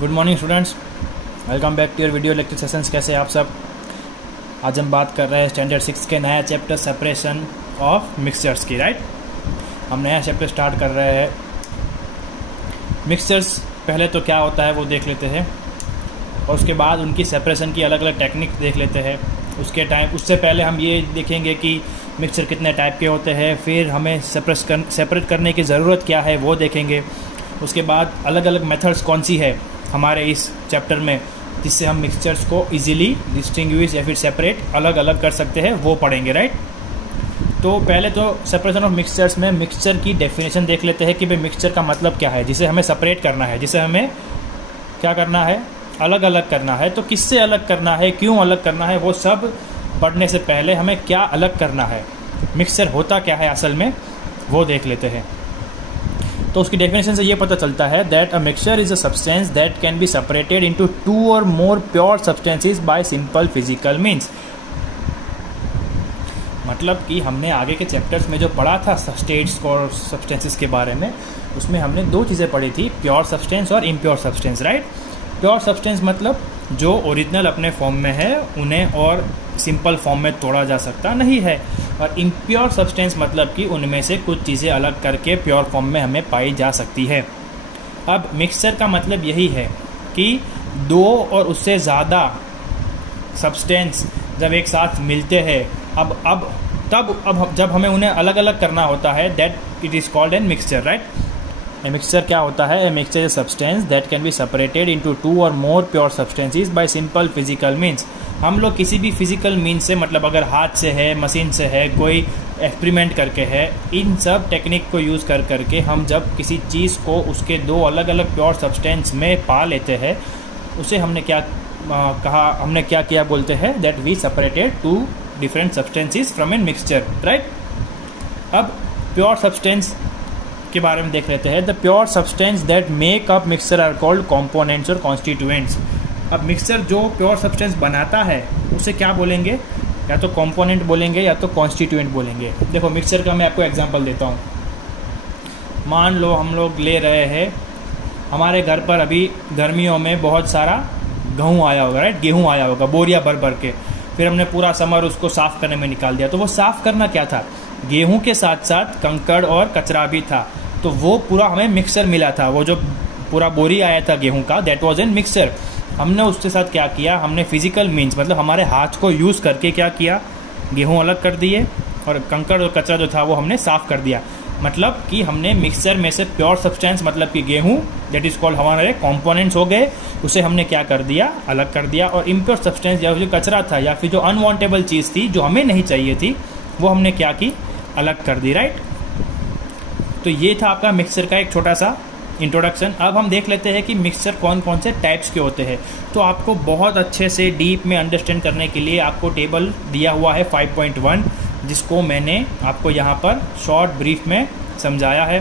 Good morning students, welcome back to your video lecture sessions. कैसे आप सब? आज हम बात कर रहे हैं स्टैंडर्ड 6 के नया चैप्टर सेपरेशन ऑफ मिक्सचर्स की। राइट, हम नया चैप्टर स्टार्ट कर रहे हैं। मिक्सचर्स पहले तो क्या होता है वो देख लेते हैं, और उसके बाद उनकी सेपरेशन की अलग अलग टेक्निक देख लेते हैं। उससे पहले हम ये देखेंगे कि मिक्सचर कितने टाइप के होते हैं, फिर हमें सेपरेट करने की ज़रूरत क्या है वो देखेंगे। उसके बाद अलग अलग मेथड्स कौन सी है हमारे इस चैप्टर में, जिससे हम मिक्सचर्स को इजीली डिस्टिंग्विश या फिर सेपरेट अलग अलग कर सकते हैं, वो पढ़ेंगे। राइट, तो पहले तो सेपरेशन ऑफ मिक्सचर्स में मिक्सचर की डेफिनेशन देख लेते हैं कि भाई मिक्सचर का मतलब क्या है, जिसे हमें सेपरेट करना है, जिसे हमें क्या करना है, अलग अलग करना है। तो किससे अलग करना है, क्यों अलग करना है, वो सब पढ़ने से पहले हमें क्या अलग करना है, मिक्सचर होता क्या है असल में, वो देख लेते हैं। तो उसकी डेफिनेशन से ये पता चलता है that a mixture is a substance that can be separated into 2 और मोर pure substances bye simple physical means. मतलब कि हमने आगे के चैप्टर्स में जो पढ़ा था स्टेट्स और सब्सटेंसेस के बारे में, उसमें हमने 2 चीज़ें पढ़ी थी, प्योर सब्सटेंस और impure substance. Right, pure substance मतलब जो ओरिजिनल अपने फॉर्म में है उन्हें और सिंपल फॉर्म में तोड़ा जा सकता नहीं है, और इम्प्योर सब्सटेंस मतलब कि उनमें से कुछ चीज़ें अलग करके प्योर फॉर्म में हमें पाई जा सकती है। अब मिक्सचर का मतलब यही है कि 2 और उससे ज़्यादा सब्सटेंस जब एक साथ मिलते हैं, अब जब हमें उन्हें अलग अलग करना होता है, that it is called an mixture. Right, a mixture क्या होता है? A mixture is substance that can be separated into 2 और मोर pure substances bye simple physical means. हम लोग किसी भी फिजिकल मीन्स से, मतलब अगर हाथ से है, मशीन से है, कोई एक्सपेरिमेंट करके है, इन सब टेक्निक को यूज़ करके हम जब किसी चीज़ को उसके 2 अलग अलग प्योर सब्सटेंस में पा लेते हैं, उसे हमने क्या हमने क्या किया बोलते हैं, that we separated 2 different substances from an mixture. Right, अब प्योर सब्सटेंस के बारे में देख लेते हैं। The pure substance that make up mixture are called components और कॉन्स्टिट्यूएंट्स। अब मिक्सचर जो प्योर सब्सटेंस बनाता है उसे क्या बोलेंगे? या तो कंपोनेंट बोलेंगे या तो कॉन्स्टिट्यूएंट बोलेंगे। देखो मिक्सचर का मैं आपको एग्जांपल देता हूँ। मान लो हम लोग ले रहे हैं, हमारे घर पर अभी गर्मियों में बहुत सारा गेहूँ आया होगा। राइट, गेहूँ आया होगा बोरिया भर भर के, फिर हमने पूरा समर उसको साफ़ करने में निकाल दिया। तो वो साफ़ करना क्या था? गेहूँ के साथ साथ कंकड़ और कचरा भी था, तो वो पूरा हमें मिक्सचर मिला था। वो जो पूरा बोरी आया था गेहूं का, दैट वाज एन मिक्सचर। हमने उसके साथ क्या किया, हमने फिजिकल मीन्स मतलब हमारे हाथ को यूज़ करके क्या किया, गेहूं अलग कर दिए और कंकड़ और कचरा जो था वो हमने साफ़ कर दिया। मतलब कि हमने मिक्सचर में से प्योर सब्सटेंस मतलब कि गेहूं, दैट इज़ कॉल्ड, हमारे कंपोनेंट्स हो गए, उसे हमने क्या कर दिया, अलग कर दिया। और इम्प्योर सब्सटेंस या जो कचरा था या फिर जो अनवांटेबल चीज़ थी जो हमें नहीं चाहिए थी, वो हमने क्या की, अलग कर दी। राइट, तो ये था आपका मिक्सचर का एक छोटा सा इंट्रोडक्शन। अब हम देख लेते हैं कि मिक्सचर कौन कौन से टाइप्स के होते हैं। तो आपको बहुत अच्छे से डीप में अंडरस्टैंड करने के लिए आपको टेबल दिया हुआ है 5.1, जिसको मैंने आपको यहाँ पर शॉर्ट ब्रीफ में समझाया है।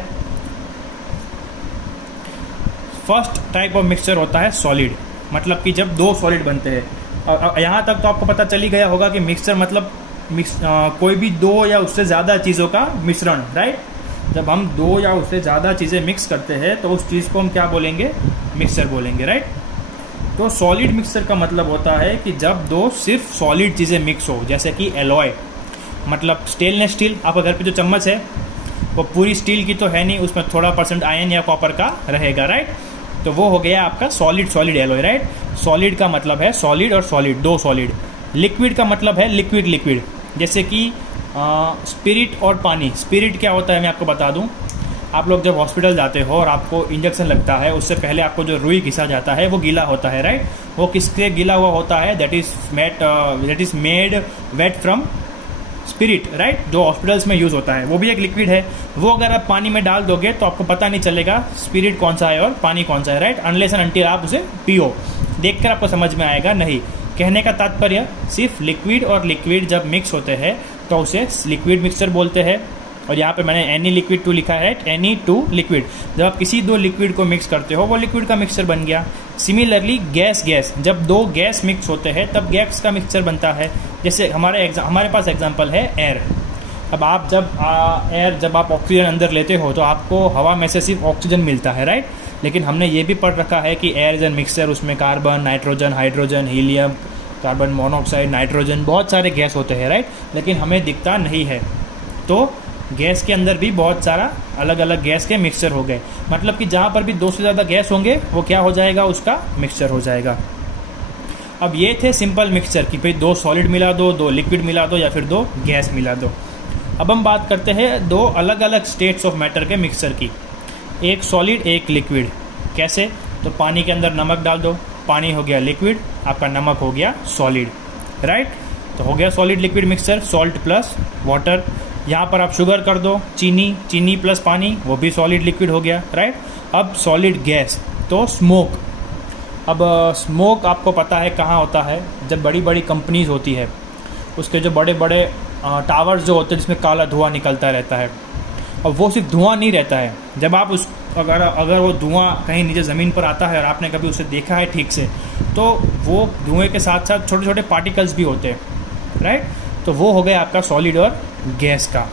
फर्स्ट टाइप ऑफ मिक्सचर होता है सॉलिड, मतलब कि जब 2 सॉलिड बनते हैं। और यहाँ तक तो आपको पता चल ही गया होगा कि मिक्सचर मतलब कोई भी 2 या उससे ज़्यादा चीज़ों का मिश्रण। राइट, जब हम 2 या उससे ज़्यादा चीज़ें मिक्स करते हैं तो उस चीज़ को हम क्या बोलेंगे, मिक्सचर बोलेंगे। राइट, तो सॉलिड मिक्सचर का मतलब होता है कि जब 2 सिर्फ सॉलिड चीज़ें मिक्स हो, जैसे कि एलॉय, मतलब स्टेनलेस स्टील, आपके घर पे जो चम्मच है वो पूरी स्टील की तो है नहीं, उसमें थोड़ा % आयरन या कॉपर का रहेगा। राइट, तो वो हो गया आपका सॉलिड एलॉय। राइट, सॉलिड का मतलब है सॉलिड और सॉलिड, 2 सॉलिड। लिक्विड का मतलब है लिक्विड, जैसे कि स्पिरिट और पानी। स्पिरिट क्या होता है मैं आपको बता दूं, आप लोग जब हॉस्पिटल जाते हो और आपको इंजेक्शन लगता है, उससे पहले आपको जो रुई घिसा जाता है वो गीला होता है। राइट, वो किसके गीला हुआ होता है? That is made wet from spirit. Right, जो हॉस्पिटल्स में यूज़ होता है, वो भी एक लिक्विड है। वो अगर आप पानी में डाल दोगे तो आपको पता नहीं चलेगा स्पिरिट कौन सा है और पानी कौन सा है। राइट, अनलेस एंड अनटिल आप उसे पियो, देखकर आपको समझ में आएगा नहीं। कहने का तात्पर्य सिर्फ लिक्विड और लिक्विड जब मिक्स होते हैं तो उसे लिक्विड मिक्सचर बोलते हैं। और यहाँ पे मैंने एनी लिक्विड 2 लिखा है, एनी 2 लिक्विड। जब आप किसी 2 लिक्विड को मिक्स करते हो वो लिक्विड का मिक्सचर बन गया। सिमिलरली गैस, जब 2 गैस मिक्स होते हैं तब गैस का मिक्सचर बनता है। जैसे हमारे पास एग्जांपल है एयर। अब आप जब आप ऑक्सीजन अंदर लेते हो तो आपको हवा में से सिर्फ ऑक्सीजन मिलता है। राइट, लेकिन हमने ये भी पढ़ रखा है कि एयर इज एन मिक्सचर, उसमें carbon, nitrogen, hydrogen, helium, carbon monoxide, nitrogen, बहुत सारे गैस होते हैं, राइट। लेकिन हमें दिखता नहीं है। तो गैस के अंदर भी बहुत सारा अलग अलग गैस के मिक्सचर हो गए, मतलब कि जहाँ पर भी 2 से ज़्यादा गैस होंगे वो क्या हो जाएगा, उसका मिक्सचर हो जाएगा। अब ये थे सिंपल मिक्सचर कि भाई 2 सॉलिड मिला दो, 2 लिक्विड मिला दो या फिर 2 गैस मिला दो। अब हम बात करते हैं 2 अलग अलग स्टेट्स ऑफ मैटर के मिक्सचर की, एक सॉलिड एक लिक्विड। कैसे? तो पानी के अंदर नमक डाल दो, पानी हो गया लिक्विड, आपका नमक हो गया सॉलिड, राइट। तो हो गया solid liquid mixture, salt plus water. यहाँ पर आप शुगर कर दो, चीनी, चीनी प्लस पानी, वो भी सॉलिड लिक्विड हो गया, राइट। अब सॉलिड गैस, तो स्मोक। अब स्मोक आपको पता है कहाँ होता है, जब बड़ी बड़ी कंपनीज होती है उसके जो बड़े बड़े टावर्स जो होते हैं जिसमें काला धुआं निकलता रहता है। और वो सिर्फ धुआं नहीं रहता है, जब आप उस अगर वो धुआं कहीं नीचे ज़मीन पर आता है और आपने कभी उसे देखा है ठीक से, तो वो धुएं के साथ साथ छोटे छोटे पार्टिकल्स भी होते हैं, राइट। तो वो हो गया आपका सॉलिड और गैस का।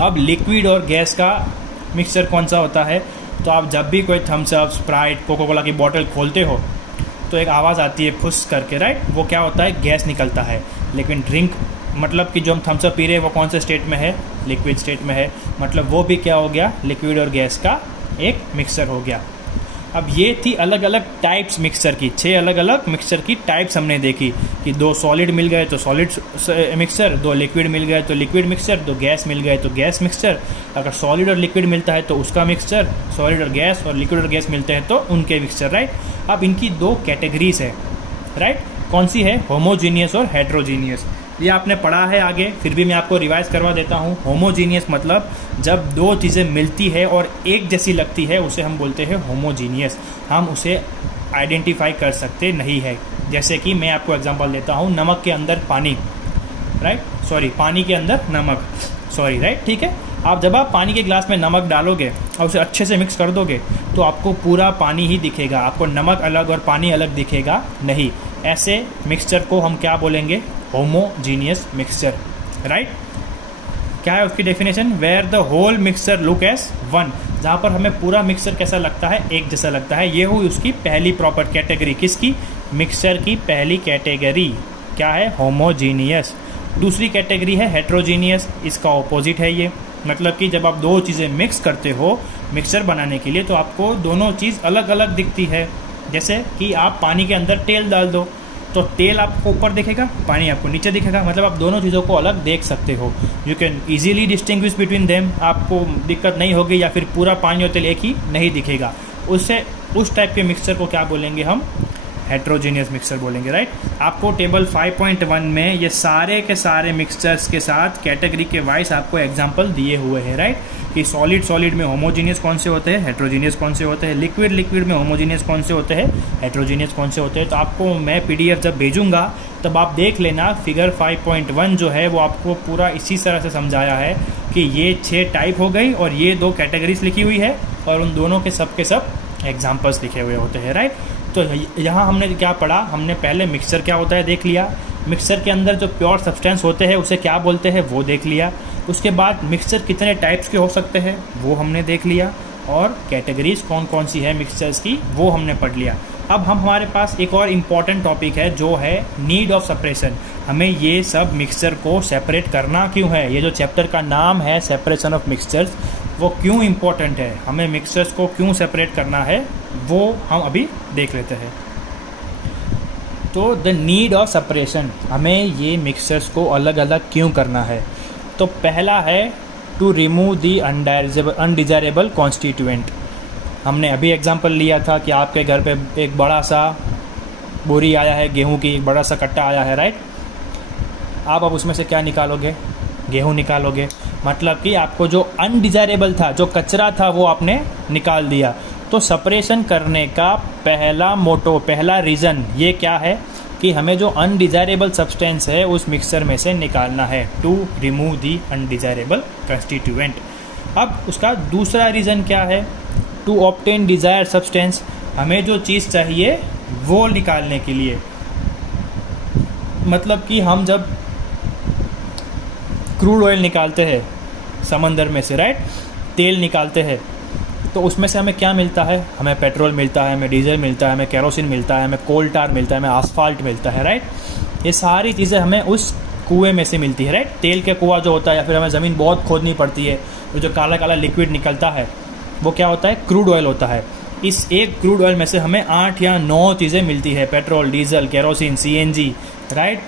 अब लिक्विड और गैस का मिक्सचर कौन सा होता है? तो आप जब भी कोई Thums Up, Sprite, Coca Cola की बोतल खोलते हो तो एक आवाज़ आती है फुस करके, राइट। वो क्या होता है? गैस निकलता है। लेकिन ड्रिंक, मतलब कि जो हम थम्स अप पी रहे हैं वो कौन से स्टेट में है? लिक्विड स्टेट में है, मतलब वो भी क्या हो गया? लिक्विड और गैस का एक मिक्सचर हो गया। अब ये थी अलग अलग टाइप्स मिक्सचर की, 6 अलग अलग मिक्सचर की टाइप्स हमने देखी कि 2 सॉलिड मिल गए तो सॉलिड मिक्सचर, 2 लिक्विड मिल गए तो लिक्विड मिक्सचर, 2 गैस मिल गए तो गैस मिक्सचर। अगर सॉलिड और लिक्विड मिलता है तो उसका मिक्सचर, सॉलिड और गैस और लिक्विड और गैस मिलते हैं तो उनके मिक्सचर, राइट। अब इनकी 2 कैटेगरीज है, राइट। कौन सी है? होमोजीनियस और हेट्रोजीनियस। ये आपने पढ़ा है आगे, फिर भी मैं आपको रिवाइज करवा देता हूँ। होमोजीनियस मतलब जब 2 चीज़ें मिलती है और एक जैसी लगती है उसे हम बोलते हैं होमोजीनियस। हम उसे आइडेंटिफाई कर सकते नहीं है। जैसे कि मैं आपको एग्जांपल देता हूँ, नमक के अंदर पानी, राइट, सॉरी पानी के अंदर नमक, सॉरी, राइट, ठीक है। जब आप पानी के ग्लास में नमक डालोगे और उसे अच्छे से मिक्स कर दोगे तो आपको पूरा पानी ही दिखेगा, आपको नमक अलग और पानी अलग दिखेगा नहीं। ऐसे मिक्सचर को हम क्या बोलेंगे? Homogeneous mixture, right. क्या है उसकी definition? Where the whole mixture look as one, जहाँ पर हमें पूरा मिक्सचर कैसा लगता है? एक जैसा लगता है। ये हुई उसकी पहली प्रॉपर कैटेगरी। किसकी? मिक्सचर की पहली कैटेगरी क्या है? होमोजीनियस। दूसरी कैटेगरी है हेट्रोजीनियस, इसका ऑपोजिट है ये। मतलब कि जब आप 2 चीज़ें मिक्स करते हो मिक्सचर बनाने के लिए तो आपको दोनों चीज़ अलग अलग दिखती है। जैसे कि आप पानी के अंदर तेल डाल दो तो तेल आपको ऊपर दिखेगा, पानी आपको नीचे दिखेगा, मतलब आप दोनों चीज़ों को अलग देख सकते हो। You can easily distinguish between them, आपको दिक्कत नहीं होगी। या फिर पूरा पानी और तेल एक ही नहीं दिखेगा, उससे उस टाइप के मिक्सचर को क्या बोलेंगे हम? हेट्रोजीनियस मिक्सचर बोलेंगे, राइट। आपको टेबल 5.1 में ये सारे के सारे मिक्सचर्स के साथ कैटेगरी के वाइज आपको एग्जांपल दिए हुए हैं, राइट। कि सॉलिड में होमोजीनियस कौन से होते हैं, हेट्रोजीनियस कौन से होते हैं, लिक्विड में होमोजीनियस कौन से होते हैं, हेट्रोजीनियस कौन से होते हैं। तो आपको मैं PDF जब भेजूंगा तब आप देख लेना, फिगर 5.1 जो है वो आपको पूरा इसी तरह से समझाया है कि ये 6 टाइप हो गई और ये 2 कैटेगरीज लिखी हुई है और उन दोनों के सब एग्जाम्पल्स लिखे हुए होते हैं, राइट। तो यहाँ हमने क्या पढ़ा? हमने पहले मिक्सचर क्या होता है देख लिया, मिक्सचर के अंदर जो प्योर सब्सटेंस होते हैं उसे क्या बोलते हैं वो देख लिया। उसके बाद मिक्सचर कितने टाइप्स के हो सकते हैं वो हमने देख लिया, और कैटेगरीज कौन कौन सी है मिक्सचर्स की वो हमने पढ़ लिया। अब हमारे पास एक और इम्पॉर्टेंट टॉपिक है जो है नीड ऑफ सेपरेशन। हमें ये सब मिक्सचर को सेपरेट करना क्यों है? ये जो चैप्टर का नाम है सेपरेशन ऑफ मिक्सचर्स, वो क्यों इम्पोर्टेंट है? हमें मिक्सचर्स को क्यों सेपरेट करना है वो हम अभी देख लेते हैं। तो द नीड ऑफ सेपरेशन, हमें ये मिक्सचर्स को अलग अलग क्यों करना है? तो पहला है to remove the undesirable constituent. हमने अभी एग्जांपल लिया था कि आपके घर पे एक बड़ा सा बोरी आया है गेहूं की, एक बड़ा सा कट्टा आया है, राइट। आप अब उसमें से क्या निकालोगे? गेहूं निकालोगे। मतलब कि आपको जो अनडिजायरेबल था, जो कचरा था, वो आपने निकाल दिया। तो सेपरेशन करने का पहला मोटो, पहला रीज़न ये क्या है कि हमें जो अनडिजायरेबल सब्सटेंस है उस मिक्सचर में से निकालना है, to remove the undesirable constituent. अब उसका दूसरा रीज़न क्या है? टू ऑब्टेन डिजायर्ड सब्सटेंस, हमें जो चीज़ चाहिए वो निकालने के लिए। मतलब कि हम जब क्रूड ऑयल निकालते हैं समंदर में से, राइट, तेल निकालते हैं, तो उसमें से हमें क्या मिलता है, हमें पेट्रोल मिलता है, हमें डीजल मिलता है, हमें केरोसिन मिलता है, हमें कोल टार मिलता है, हमें आसफाल्ट मिलता है, राइट। ये सारी चीज़ें हमें उस कुएँ में से मिलती है, राइट। तेल के कुआं जो होता है, या फिर हमें ज़मीन बहुत खोदनी पड़ती है, तो जो काला काला लिक्विड निकलता है वो क्या होता है, क्रूड ऑयल होता है। इस एक क्रूड ऑयल में से हमें 8 या 9 चीज़ें मिलती है, petrol, diesel, kerosene, CNG, right,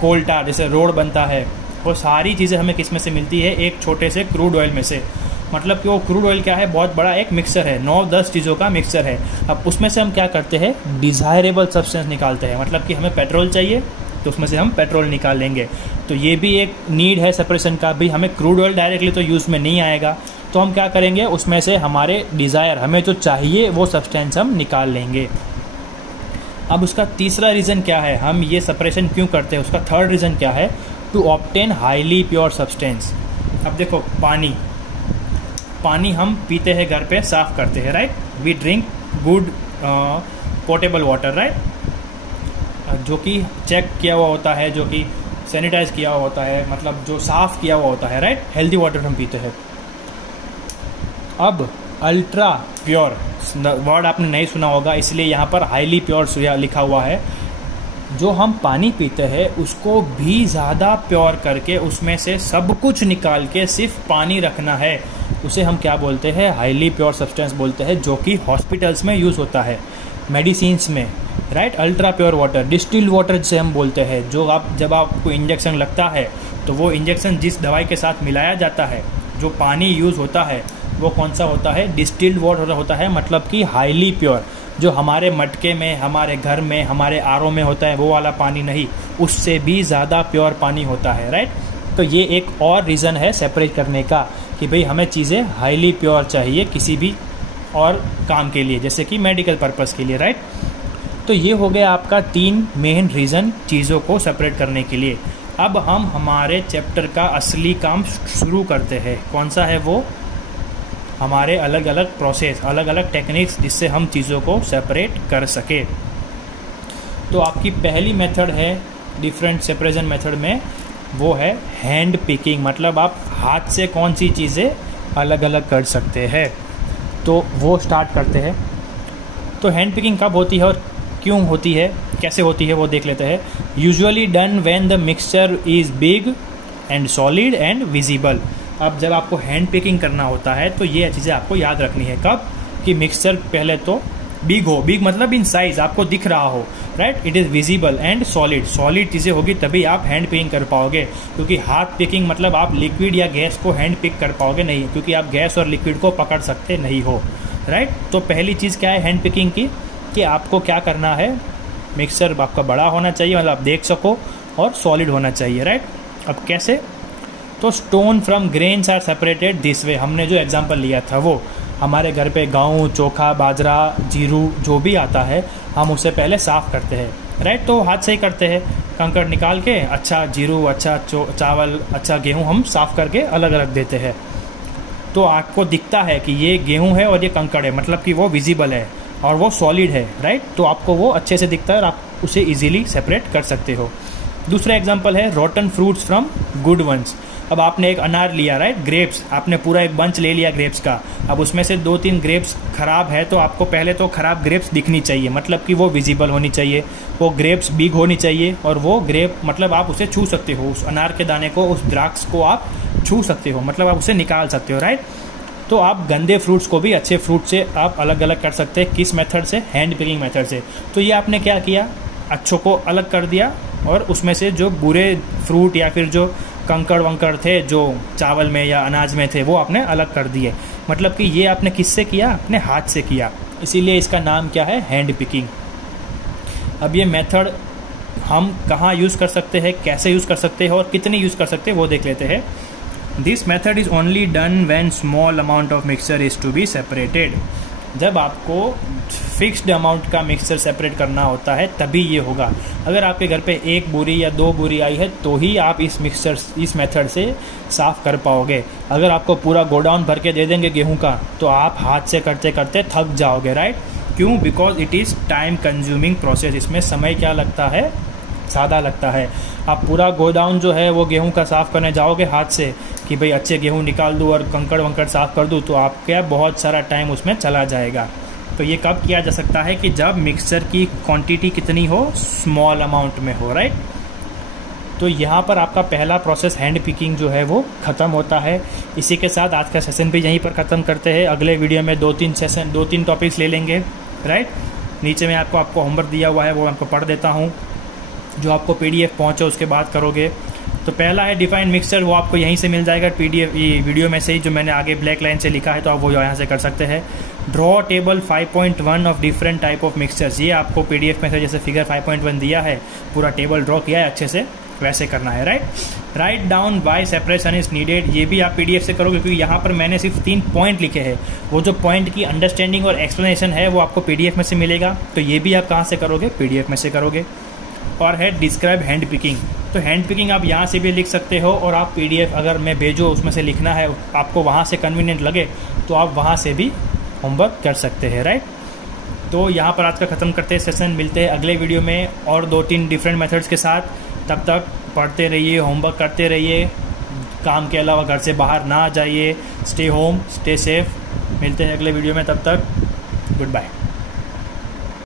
coal tar, जैसे रोड बनता है, वो सारी चीज़ें हमें किस में से मिलती है, एक छोटे से क्रूड ऑयल में से। मतलब कि वो क्रूड ऑयल क्या है, बहुत बड़ा एक मिक्सर है, 9-10 चीज़ों का मिक्सर है। अब उसमें से हम क्या करते हैं, डिज़ायरेबल सब्सटेंस निकालते हैं। मतलब कि हमें पेट्रोल चाहिए तो उसमें से हम पेट्रोल निकाल लेंगे। तो ये भी एक नीड है सेपरेशन का भी। हमें क्रूड ऑयल डायरेक्टली तो यूज़ में नहीं आएगा, तो हम क्या करेंगे, उसमें से हमारे डिज़ायर, हमें जो चाहिए वो सब्सटेंस हम निकाल लेंगे। अब उसका तीसरा रीज़न क्या है, हम ये सेपरेशन क्यों करते हैं, उसका थर्ड रीज़न क्या है, to obtain highly pure substance. अब देखो, पानी हम पीते हैं, घर पे साफ़ करते हैं, right. We drink good portable water, right, जो कि चेक किया हुआ होता है, जो कि सैनिटाइज किया हुआ होता है, मतलब जो साफ़ किया हुआ होता है, राइट। हेल्दी वाटर हम पीते हैं। अब अल्ट्रा प्योर वर्ड आपने नहीं सुना होगा, इसलिए यहाँ पर हाईली प्योर लिखा हुआ है। जो हम पानी पीते हैं उसको भी ज़्यादा प्योर करके उसमें से सब कुछ निकाल के सिर्फ पानी रखना है, उसे हम क्या बोलते हैं, हाईली प्योर सब्सटेंस बोलते हैं, जो कि हॉस्पिटल्स में यूज़ होता है, मेडिसिन्स में, right. Ultra pure water, distilled water जिसे हम बोलते हैं, जो जब आपको इंजेक्शन लगता है तो वो इंजेक्शन जिस दवाई के साथ मिलाया जाता है, जो पानी यूज़ होता है वो कौन सा होता है, डिस्टिल्ड वाटर होता है। मतलब कि हाईली प्योर, जो हमारे मटके में, हमारे घर में, हमारे आरओ में होता है वो वाला पानी नहीं, उससे भी ज़्यादा प्योर पानी होता है, राइट। तो ये एक और रीज़न है सेपरेट करने का, कि भाई हमें चीज़ें हाईली प्योर चाहिए किसी भी और काम के लिए, जैसे कि मेडिकल पर्पज़ के लिए, राइट। तो ये हो गया आपका 3 मेन रीज़न चीज़ों को सेपरेट करने के लिए। अब हम हमारे चैप्टर का असली काम शुरू करते हैं। कौन सा है वो, हमारे अलग अलग प्रोसेस, अलग अलग टेक्निक्स, जिससे हम चीज़ों को सेपरेट कर सके। तो आपकी पहली मेथड है डिफरेंट सेपरेशन मेथड में, वो है हैंड पिकिंग। मतलब आप हाथ से कौन सी चीज़ें अलग अलग कर सकते हैं, तो वो स्टार्ट करते हैं। तो हैंड पिकिंग कब होती है और क्यों होती है, कैसे होती है, वो देख लेते हैं। Usually done when the mixture is big and solid and visible. अब जब आपको हैंड पिकिंग करना होता है तो ये चीज़ें आपको याद रखनी है। कब, कि मिक्सचर पहले तो बिग हो, बिग मतलब इन साइज, आपको दिख रहा हो, right. It is visible and solid, solid चीज़ें होगी तभी आप हैंड पिकिंग कर पाओगे। क्योंकि हाथ पिकिंग मतलब आप लिक्विड या गैस को हैंड पिक कर पाओगे नहीं, क्योंकि आप गैस और लिक्विड को पकड़ सकते नहीं हो, राइट। तो पहली चीज़ क्या है हैंड पिकिंग की, कि आपको क्या करना है, मिक्सचर आपका बड़ा होना चाहिए, मतलब आप देख सको, और सॉलिड होना चाहिए, राइट। अब कैसे, तो stone from grains are separated this way. हमने जो एग्जांपल लिया था वो, हमारे घर पे गेहूँ, चोखा, बाजरा, जीरू जो भी आता है हम उसे पहले साफ़ करते हैं, राइट। तो हाथ से ही करते हैं, कंकड़ निकाल के अच्छा जीरू, अच्छा चावल, अच्छा गेहूँ हम साफ़ करके अलग अलग देते हैं। तो आपको दिखता है कि ये गेहूँ है और ये कंकड़ है, मतलब कि वो विजिबल है और वो सॉलिड है, राइट। तो आपको वो अच्छे से दिखता है और आप उसे इजीली सेपरेट कर सकते हो। दूसरा एग्जांपल है rotten fruits from good ones. अब आपने एक अनार लिया, राइट, ग्रेप्स, आपने पूरा एक बंच ले लिया ग्रेप्स का। अब उसमें से 2-3 ग्रेप्स ख़राब है, तो आपको पहले तो ख़राब ग्रेप्स दिखनी चाहिए, मतलब कि वो विजिबल होनी चाहिए, वो ग्रेप्स बिग होनी चाहिए, और वो ग्रेप मतलब आप उसे छू सकते हो, उस अनार के दाने को, उस द्राक्ष को आप छू सकते हो, मतलब आप उसे निकाल सकते हो, राइट। तो आप गंदे फ्रूट्स को भी अच्छे फ्रूट से आप अलग अलग कर सकते हैं। किस मेथड से, हैंड पिकिंग मेथड से। तो ये आपने क्या किया, अच्छों को अलग कर दिया और उसमें से जो बुरे फ्रूट या फिर जो कंकड़ वंकड़ थे जो चावल में या अनाज में थे वो आपने अलग कर दिए। मतलब कि ये आपने किससे किया, अपने हाथ से किया, इसीलिए इसका नाम क्या है, हैंड पिकिंग। अब ये मेथड हम कहाँ यूज़ कर सकते हैं, कैसे यूज़ कर सकते हैं और कितनी यूज़ कर सकते हैं वो देख लेते हैं। This method is only done when small amount of mixture is to be separated. जब आपको फिक्स्ड अमाउंट का मिक्सचर सेपरेट करना होता है तभी ये होगा। अगर आपके घर पे 1 बोरी या 2 बोरी आई है तो ही आप इस मेथड से साफ़ कर पाओगे। अगर आपको पूरा गोडाउन भर के दे देंगे गेहूं का तो आप हाथ से करते करते थक जाओगे, राइट। क्यों, because it is time consuming process. इसमें समय क्या लगता है, सादा लगता है। आप पूरा गोडाउन जो है वो गेहूं का साफ़ करने जाओगे हाथ से कि भाई अच्छे गेहूं निकाल दूँ और कंकड़ वंकड़ साफ़ कर दूँ, तो आपका बहुत सारा टाइम उसमें चला जाएगा। तो ये कब किया जा सकता है कि जब मिक्सचर की क्वांटिटी कितनी हो, स्मॉल अमाउंट में हो, राइट। तो यहाँ पर आपका पहला प्रोसेस हैंड पिकिंग जो है वो ख़त्म होता है। इसी के साथ आज का सेशन भी यहीं पर ख़त्म करते हैं। अगले वीडियो में 2-3 टॉपिक्स ले लेंगे, राइट। नीचे में आपको होमवर्क दिया हुआ है, वो आपको पढ़ देता हूँ, जो आपको PDF पहुँचे उसके बाद करोगे। तो पहला है डिफाइन मिक्सचर, वो आपको यहीं से मिल जाएगा PDF वीडियो में से ही, जो मैंने आगे ब्लैक लाइन से लिखा है, तो आप वो यहाँ से कर सकते हैं। Draw table 5.1 of different type of mixtures, ये आपको PDF में से जैसे फिगर 5.1 दिया है, पूरा टेबल ड्रॉ किया है अच्छे से, वैसे करना है, right. Write down why separation is needed, ये भी आप PDF से करोगे, क्योंकि यहाँ पर मैंने सिर्फ 3 पॉइंट लिखे हैं। वो जो पॉइंट की अंडरस्टैंडिंग और एक्सप्लेनेशन है वो आपको PDF में से मिलेगा, तो ये भी आप कहाँ से करोगे, PDF में से करोगे। और है डिस्क्राइब हैंड पिकिंग, तो हैंड पिकिंग आप यहाँ से भी लिख सकते हो, और आप PDF अगर मैं भेजो उसमें से लिखना है, आपको वहाँ से कन्वीनियंट लगे तो आप वहाँ से भी होमवर्क कर सकते हैं, राइट। तो यहाँ पर आज का ख़त्म करते हैं सेशन। मिलते हैं अगले वीडियो में और 2-3 डिफरेंट मेथड्स के साथ। तब तक पढ़ते रहिए, होमवर्क करते रहिए, काम के अलावा घर से बाहर ना जाइए, स्टे होम, स्टे सेफ। मिलते हैं अगले वीडियो में, तब तक गुड बाय।